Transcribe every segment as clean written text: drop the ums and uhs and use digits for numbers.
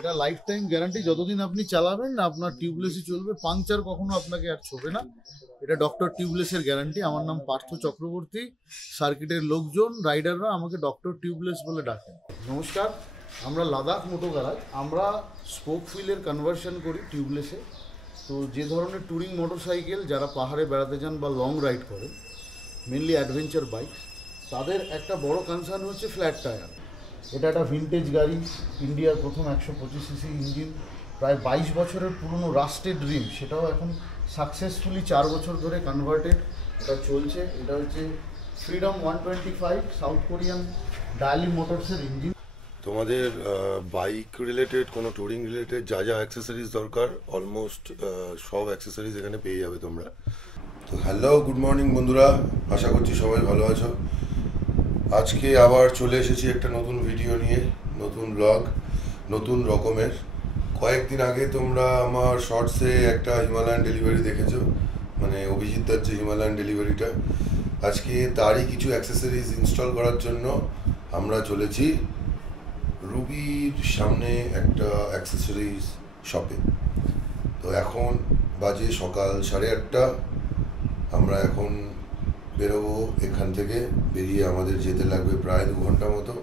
এটা life time guarantee, যতদিন আপনি চালাবেন না আপনার টিউবলেসই চলবে, পাংচার কখনো আপনাকে আর ছোবে না। এটা ডক্টর টিউবলেসের গ্যারান্টি। আমার নাম পার্থ চক্রবর্তী। সার্কিটের লোকজন, রাইডাররা আমাকে ডক্টর টিউবলেস বলে ডাকেন। নমস্কার, আমরা লাদাখ মোটো গ্যারাজ। আমরা স্পোক হুইলের কনভার্সন করি টিউবলেসে। তো যে ধরনের ট্যুরিং মোটরসাইকেল যারা পাহাড়ে বেড়াতে যান বা লং রাইড করেন, মেনলি অ্যাডভেঞ্চার বাইক, তাদের একটা বড় কনসার্ন হচ্ছে ফ্ল্যাট টায়ার। এটা একটা ভিনটেজ গাড়ি, ইন্ডিয়ার প্রথম 125 সিসি ইঞ্জিন, প্রায় 22 বছরের পুরনো রাস্টেড ড্রিম, সেটাও এখন সাকসেসফুলি 4 বছর ধরে কনভার্টেড, এটা চলছে। এটা হচ্ছে ফ্রিডম 125 সাউথ কোরিয়ান ডায়ালি মোটরসের ইঞ্জিন। তোমাদের বাইক রিলেটেড কোনো ট্যুরিং রিলেটেড যা যা অ্যাক্সেসরিজ দরকার অলমোস্ট সব অ্যাক্সেসরিজ এখানে পেয়ে যাবে তোমরা। তো হ্যালো, গুড মর্নিং বন্ধুরা, আশা করছি সবাই ভালো আছো। আজকে আবার চলে এসেছি একটা নতুন ভিডিও নিয়ে, নতুন ব্লগ, নতুন রকমের। কয়েকদিন আগে তোমরা আমার শর্টসে একটা হিমালয়ান ডেলিভারি দেখেছো, মানে অভিজিৎ দার যে হিমালয়ান ডেলিভারিটা। আজকে তারই কিছু অ্যাক্সেসরিজ ইনস্টল করার জন্য আমরা চলেছি রুবির সামনে একটা অ্যাক্সেসরিজ শপে। তো এখন বাজে সকাল 8:30। আমরা এখন বেরোবো এখান থেকে। বেরিয়ে আমাদের যেতে লাগবে প্রায় 2 ঘন্টা মতো।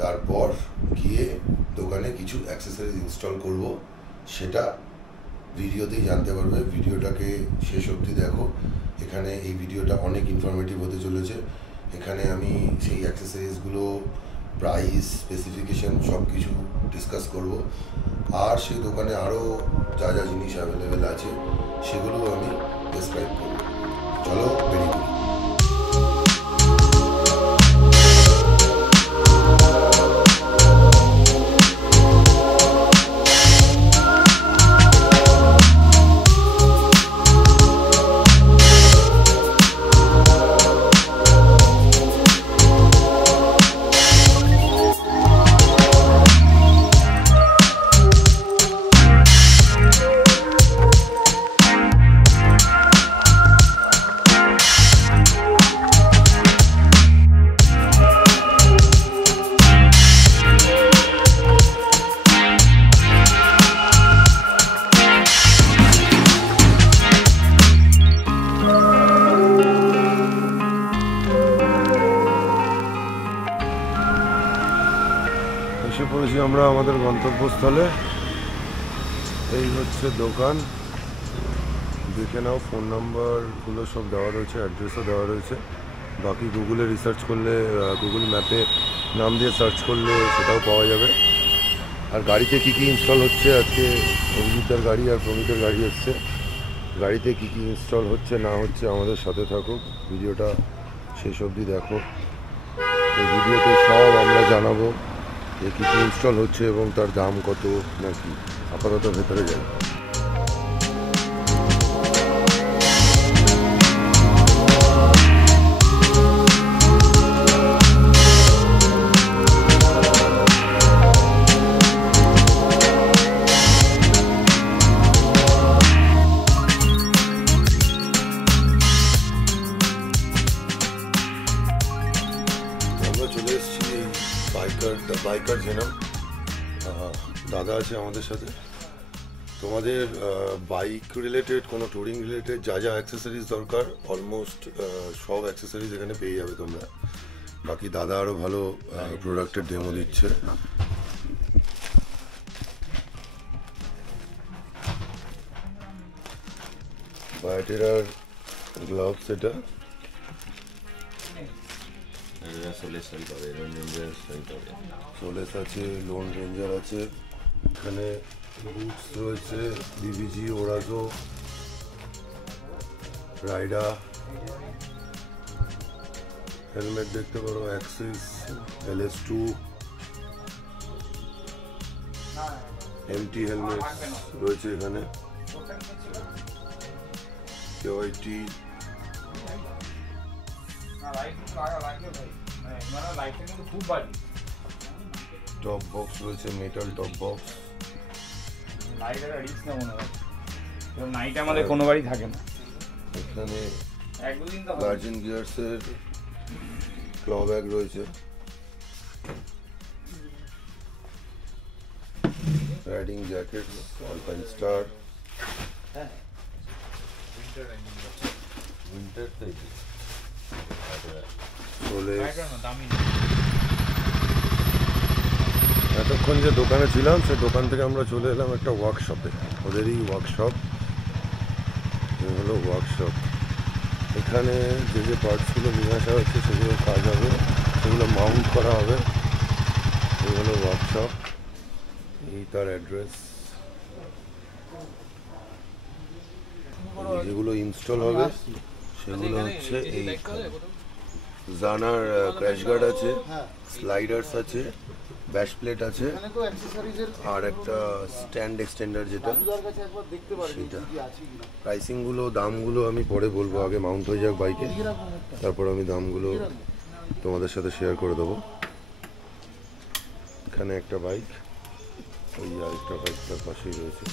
তারপর গিয়ে দোকানে কিছু অ্যাক্সেসরিজ ইনস্টল করব, সেটা ভিডিওতেই জানতে পারবে। ভিডিওটাকে শেষ অবধি দেখো, এখানে এই ভিডিওটা অনেক ইনফরমেটিভ হতে চলেছে। এখানে আমি সেই অ্যাক্সেসরিজগুলো, প্রাইস, স্পেসিফিকেশন সব কিছু ডিসকাস করব। আর সেই দোকানে আরও যা যা জিনিস অ্যাভেলেবেল আছে সেগুলো আমি ডেসক্রাইব করব। চলো বেরিয়ে পড়ি। এসে পড়েছি আমরা আমাদের গন্তব্যস্থলে। এই হচ্ছে দোকান, দেখে নাও। ফোন নাম্বারগুলো সব দেওয়া রয়েছে, অ্যাড্রেসও দেওয়া রয়েছে। বাকি গুগলে রিসার্চ করলে, গুগল ম্যাপে নাম দিয়ে সার্চ করলে সেটাও পাওয়া যাবে। আর গাড়িতে কী কী ইনস্টল হচ্ছে, আজকে অভিজিতের গাড়ি আর প্রমিতের গাড়ি এসছে। গাড়িতে কী কী ইনস্টল হচ্ছে না হচ্ছে আমাদের সাথে থাকুক, ভিডিওটা শেষ অবধি দেখো। এই ভিডিওতে সব আমরা জানাবো যে কী কী ইনস্টল হচ্ছে এবং তার দাম কত নাকি। আপাতত ভেতরে যাই। চলে এসেছি বাইকার জেনাম, দাদা আছে আমাদের সাথে। তোমাদের বাইক রিলেটেড কোনো ট্যুরিং রিলেটেড যা যা অ্যাক্সেসরিজ দরকার অলমোস্ট সব অ্যাক্সেসরিজ এখানে পেয়ে যাবে তোমরা। বাকি দাদা আরও ভালো প্রোডাক্টের ডেমো দিচ্ছে। বায়োটেরার গ্লাভস, এটা সোলেস আছে, লোন রেঞ্জার আছে, এখানে বুটস রয়েছে, বিবিজি, ওরাজো, রাইডা, হেলমেট দেখতে পারো, অ্যাক্সিস, LS2, এমটি হেলমেট রয়েছে এখানে, KYT, টপ বক্স রয়েছে, মেটাল টপ বক্স। নাইট আমাদের কোনো বাড়ি থাকে না। এখানে গার্জিয়ান গিয়ার্সের ক্ল ব্যাগ রয়েছে। রাইডিং জ্যাকেট, আলপাইন স্টার, চলে এতক্ষণ যে দোকানে ছিলাম সে দোকান থেকে আমরা চলে এলাম একটা ওয়ার্কশপে, ওদেরই ওয়ার্কশপ, হলো ওয়ার্কশপ। এখানে যে যে পার্টসগুলো নিয়ে আসা হচ্ছে সেগুলো কাজ হবে, সেগুলো মাউন্ট করা হবে। এই হলো ওয়ার্কশপ, এই তার অ্যাড্রেস। যেগুলো ইনস্টল হবে সেগুলো হচ্ছে এই জানার ক্র্যাশ গার্ড আছে, স্লাইডার্স আছে, ব্যাশ প্লেট আছে, আর একটা স্ট্যান্ড এক্সটেন্ডার যেটা সেটা। প্রাইসিংগুলো, দামগুলো আমি পরে বলবো, আগে মাউন্ট হয়ে যাক বাইকে, তারপর আমি দামগুলো তোমাদের সাথে শেয়ার করে দেবো। এখানে একটা বাইক, ওই আরেকটা বাইক তার পাশেই রয়েছে।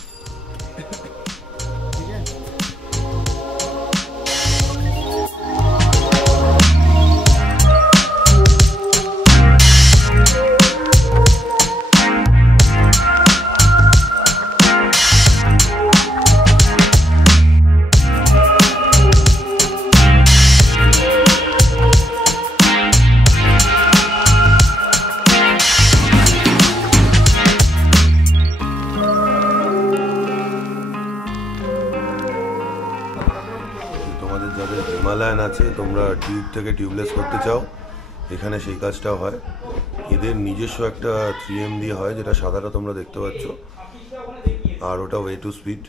তোমাদের যাদের হিমালয়ান আছে, তোমরা টিউব থেকে টিউবলেস করতে চাও, এখানে সেই কাজটাও হয়। এদের নিজস্ব একটা 3M দিয়ে হয়, যেটা সাদাটা তোমরা দেখতে পাচ্ছ, আর ওটা ওয়ে টু স্পিড।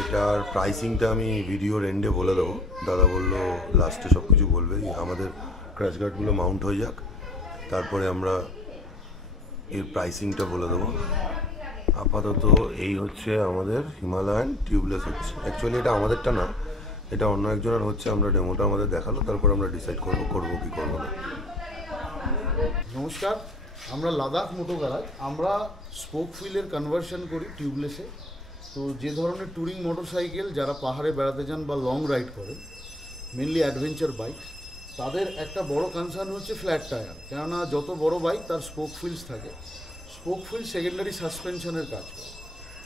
এটার প্রাইসিংটা আমি ভিডিওর এন্ডে বলে দেবো। দাদা বললো লাস্টে সব কিছু বলবে, আমাদের ক্র্যাশ গার্ডগুলো মাউন্ট হয়ে যাক, তারপরে আমরা এর প্রাইসিংটা বলে দেবো। আপাতত এই হচ্ছে আমাদের হিমালয়ান টিউবলেস হচ্ছে। অ্যাকচুয়ালি এটা আমাদেরটা না, এটা অন্য একজনের হচ্ছে। আমরা ডেমোটা আমাদের দেখালো, তারপর আমরা ডিসাইড করবো কি করবো না। নমস্কার, আমরা লাদাখ মোটো গ্যারাজ, আমরা স্পোক হুইলের কনভার্সন করি টিউবলেসে। তো যে ধরনের ট্যুরিং মোটরসাইকেল যারা পাহাড়ে বেড়াতে যান বা লং রাইড করেন, মেনলি অ্যাডভেঞ্চার বাইক, তাদের একটা বড় কনসার্ন হচ্ছে ফ্ল্যাট টায়ার। কেননা যত বড় বাইক তার স্পোক হুইলস থাকে, স্পোক হুইল সেকেন্ডারি সাসপেনশনের কাজ করে।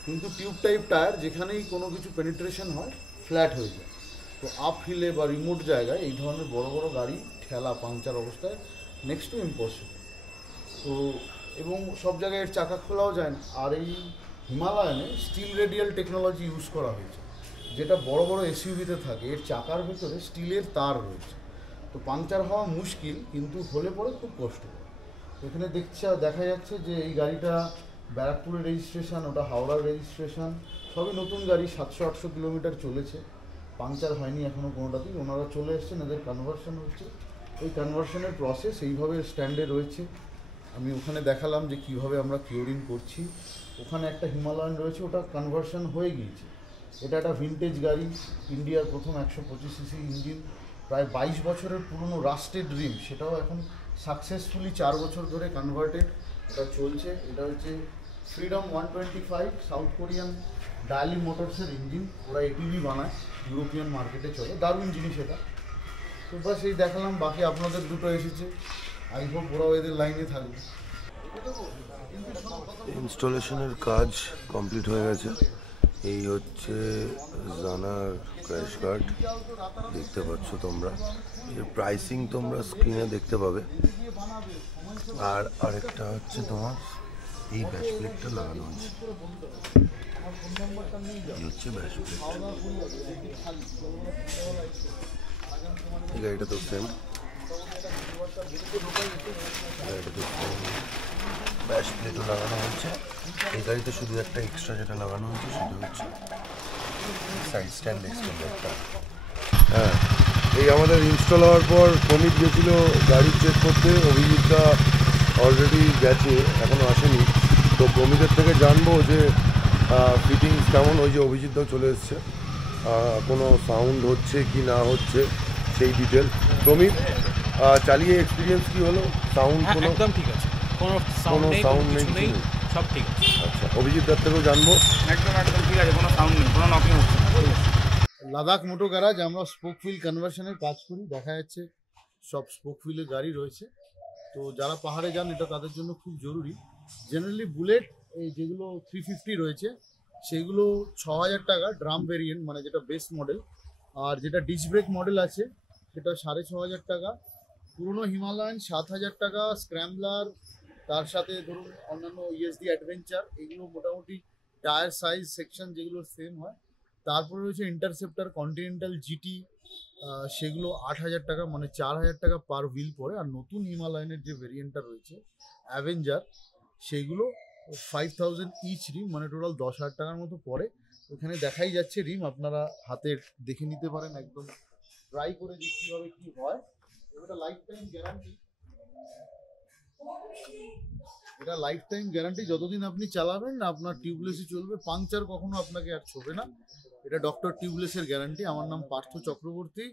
কিন্তু টিউব টাইপ টায়ার যেখানেই কোনো কিছু পেনিট্রেশন হয় ফ্ল্যাট হয়ে যায়। তো আপ হিলে বা রিমোট জায়গায় এই ধরনের বড় বড় গাড়ি ঠেলা পাংচার অবস্থায় নেক্সট টু ইম্পসিবল। তো এবং সব জায়গায় এর চাকা খোলাও যায় না। আর এই হিমালয়ানে স্টিল রেডিয়াল টেকনোলজি ইউজ করা হয়েছে, যেটা বড় বড় এসইউভিতে থাকে। এর চাকার ভেতরে স্টিলের তার রয়েছে, তো পাংচার হওয়া মুশকিল, কিন্তু হলে পরে খুব কষ্ট। এখানে দেখা যাচ্ছে যে এই গাড়িটা ব্যারাকপুরের রেজিস্ট্রেশন, ওটা হাওড়ার রেজিস্ট্রেশন, সবই নতুন গাড়ি, 700-800 কিলোমিটার চলেছে, পাংচার হয়নি এখনও কোনোটাতেই। ওনারা চলে এসছেন, এদের কনভার্সন হচ্ছে। এই কনভার্সনের প্রসেস এইভাবে স্ট্যান্ডে রয়েছে। আমি ওখানে দেখালাম যে কীভাবে আমরা কিউরিং করছি। ওখানে একটা হিমালয়ান রয়েছে, ওটা কনভার্সন হয়ে গিয়েছে। এটা একটা ভিনটেজ গাড়ি, ইন্ডিয়ার প্রথম 125 সিসি ইঞ্জিন, প্রায় 22 বছরের পুরনো রাস্টেড রিম, সেটাও এখন সাকসেসফুলি 4 বছর ধরে কনভার্টেড, এটা চলছে। এটা হচ্ছে ফ্রিডম 125 সাউথ কোরিয়ান ডায়ালি মোটরসের ইঞ্জিন। ওরা এটিভি বানায়, ইউরোপিয়ান মার্কেটে চলে, দারুণ জিনিস এটা। তো বাস এই দেখালাম, বাকি আপনাদের দুটো এসেছে, আই হোপ ওরাও এদের লাইনে থাকবে। ইনস্টলেশনের কাজ কমপ্লিট হয়ে গেছে। এই হচ্ছে জানার ক্র্যাশ গার্ড, দেখতে পাচ্ছ তোমরা। এর প্রাইসিং তোমরা স্ক্রিনে দেখতে পাবে। আর আরেকটা হচ্ছে তোমার এই ব্যাশ প্লেটটা লাগানো হয়েছে, এই হচ্ছে ব্যাশ প্লেট। এই গাড়িটা তো সেম, ব্যাশ প্লেটও লাগানো হয়েছে। এই গাড়িতে শুধু একটা এক্সট্রা যেটা লাগানো হয়েছে সেটা হচ্ছে সাইড স্ট্যান্ড এক্সটেন্ডারটা। হ্যাঁ, এই আমাদের ইনস্টল হওয়ার পর প্রমিত গেছিল গাড়ি চেক করতে, অভিজিৎটা অলরেডি গেছে, এখনও আসেনি। তো প্রমিতের থেকে জানবো যে ফিটিংস কেমন। ওই যে অভিজিৎটাও চলে এসছে, কোনো সাউন্ড হচ্ছে কি না হচ্ছে সেই ডিটেল। প্রমিত, চালিয়ে এক্সপিরিয়েন্স কি হলো? সাউন্ড কোনো একদম ঠিক আছে, কোনো সাউন্ড নেই, সব ঠিক আছে। আচ্ছা, অভিজিৎ দার থেকেও জানবো। একদম ঠিক আছে, কোনো সাউন্ড নেই, কোনো নকিং হচ্ছে না। লাদাখ মোটো গ্যারাজ, আমরা স্পোক হুইল কনভার্সনের কাজ করি। দেখা যাচ্ছে সব স্পোক হুইলের গাড়ি রয়েছে। তো যারা পাহাড়ে যান, এটা তাদের জন্য খুব জরুরি। জেনারেলি বুলেট এই যেগুলো 350 রয়েছে সেগুলো 6000 টাকা ড্রাম ভেরিয়েন্ট, মানে যেটা বেস্ট মডেল। আর যেটা ডিস্ক ব্রেক মডেল আছে সেটা 6500 টাকা। পুরনো হিমালয়ান 7000 টাকা। স্ক্র্যাম্বলার, তার সাথে ধরুন অন্যান্য ইএসডি অ্যাডভেঞ্চার, এগুলো মোটামুটি টায়ার সাইজ সেকশন যেগুলো সেম হয়। তারপরে রয়েছে ইন্টারসেপ্টার কন্টিনেন্টাল জিটি, সেগুলো 8000 টাকা, মানে 4000 টাকা পার হুইল পড়ে। আর নতুন হিমালয়ানের যে ভেরিয়েন্টটা রয়েছে অ্যাভেঞ্জার, সেগুলো 5000 ইচ রিম, মানে টোটাল 10,000 টাকার মতো পড়ে। ওখানে দেখাই যাচ্ছে রিম, আপনারা হাতে দেখে নিতে পারেন, একদম ট্রাই করে যে কীভাবে কী হয়। এটা লাইফ টাইম গ্যারান্টি, এটা লাইফ টাইম গ্যারান্টি। যতদিন আপনি চালাবেন না আপনার টিউবলেসই চলবে, পাংচার কখনো আপনাকে আর ছোবে না। এটা ডক্টর টিউবলেসের গ্যারান্টি। আমার নাম পার্থ চক্রবর্তী।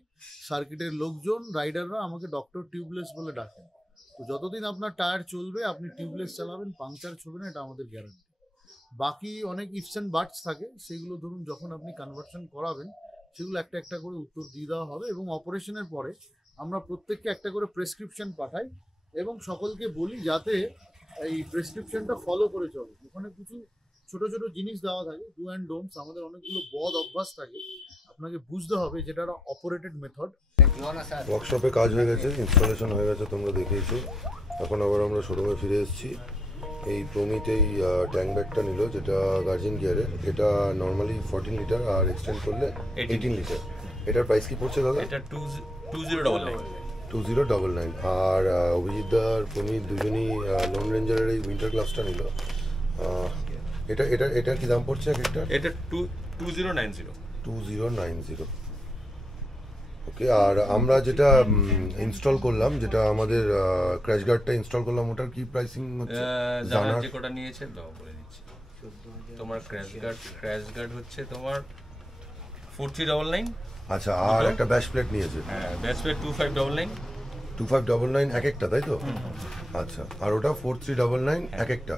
সার্কিটের লোকজন, রাইডাররা আমাকে ডক্টর টিউবলেস বলে ডাকেন। তো যতদিন আপনার টায়ার চলবে, আপনি টিউবলেস চালাবেন, পাংচার ছোবে না, এটা আমাদের গ্যারান্টি। বাকি অনেক ইফস অ্যান্ড বাটস থাকে, সেগুলো ধরুন যখন আপনি কনভার্সন করাবেন সেগুলো একটা একটা করে উত্তর দিয়ে দেওয়া হবে। এবং অপারেশনের পরে আমরা প্রত্যেককে একটা করে প্রেসক্রিপশন পাঠাই এবং সকলকে বলি যাতে এই প্রেসক্রিপশনটা ফলো করে চলে। ওখানে কিছু ছোট ছোট জিনিস দেওয়া থাকে, ডু অ্যান্ড ডোন্টস। আমাদের অনেকগুলো বদ অভ্যাস থাকে, আপনাকে বুঝতে হবে যেটা একটা অপারেটেড মেথড। ওয়ার্কশপে কাজ হয়ে গেছে, ইনস্টলেশন হয়ে গেছে, তোমরা দেখেইছো। এখন আবার আমরা শোরুমে ফিরে এসেছি। এই প্রমিত এই ট্যাঙ্ক ব্যাগটা নিল, যেটা গার্জিন গিয়ারের। এটা নর্মালি 14 লিটার, আর এক্সটেন্ড করলে 18 লিটার। এটার প্রাইস কি পড়ছে দাদা? এটা 2099 2099। আর অভিজিৎ আর প্রমিত দুজনই লোন রেঞ্জারের এই উইন্টার ক্লাসটা নিল। এটার কি দাম পড়ছে এক একটা? এটা 2090 2090। ওকে। আর আমরা যেটা ইনস্টল করলাম, যেটা আমাদের ক্র্যাশ গার্ডটা ইনস্টল করলাম, ওটার কি প্রাইসিং হচ্ছে জানার যে কোটা নিয়েছে দাও বলে দিচ্ছি। তোমার ক্র্যাশ গার্ড হচ্ছে তোমার 4399। আচ্ছা, আর একটা ব্যাশ প্লেট নিয়েছে। হ্যাঁ, ব্যাশ প্লেট 2599 2599 এক একটা, তাই তো? আচ্ছা, আর ওটা 4399 এক একটা।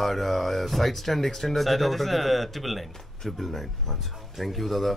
আর সাইড স্ট্যান্ড এক্সটেন্ডার যেটা, ওটা 999। 999। আচ্ছা, থ্যাংক ইউ দাদা।